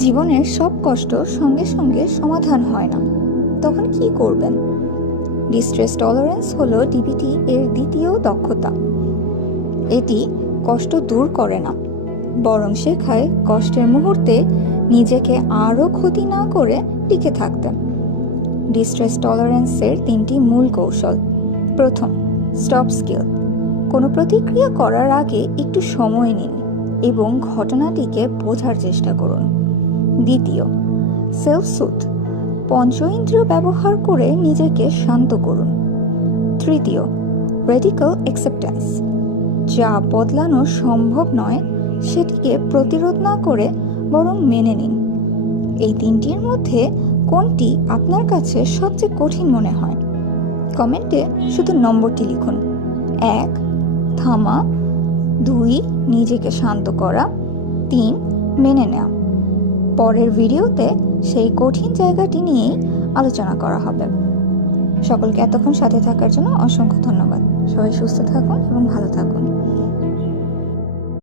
জীবনের সব কষ্ট সঙ্গে সঙ্গে সমাধান হয় না, তখন কি করবেন? ডিস্ট্রেস টলারেন্স হলো ডিবিটি এর দ্বিতীয় দক্ষতা। এটি কষ্ট দূর করে না, বরং শেখায় কষ্টের মুহূর্তে নিজেকে আরও ক্ষতি না করে টিকে থাকতে। ডিস্ট্রেস টলারেন্সের তিনটি মূল কৌশল। প্রথম, স্টপ স্কিল। কোনো প্রতিক্রিয়া করার আগে একটু সময় নিন এবং ঘটনাটিকে বোঝার চেষ্টা করুন। দ্বিতীয়, সেলফ সুথ। পঞ্চ ইন্দ্রিয় ব্যবহার করে নিজেকে শান্ত করুন। তৃতীয়, রেডিক্যাল অ্যাকসেপ্টেন্স। যা বদলানো সম্ভব নয় সেটিকে প্রতিরোধ না করে বরং মেনে নিন। এই তিনটির মধ্যে কোনটি আপনার কাছে সবচেয়ে কঠিন মনে হয়? কমেন্টে শুধু নম্বরটি লিখুন। 1, থামা। 2, নিজেকে শান্ত করা। 3, মেনে নেওয়া। পরের ভিডিওতে সেই কঠিন জায়গাটি নিয়েই আলোচনা করা হবে। সকলকে এতক্ষণ সাথে থাকার জন্য অসংখ্য ধন্যবাদ। সবাই সুস্থ থাকুন এবং ভালো থাকুন।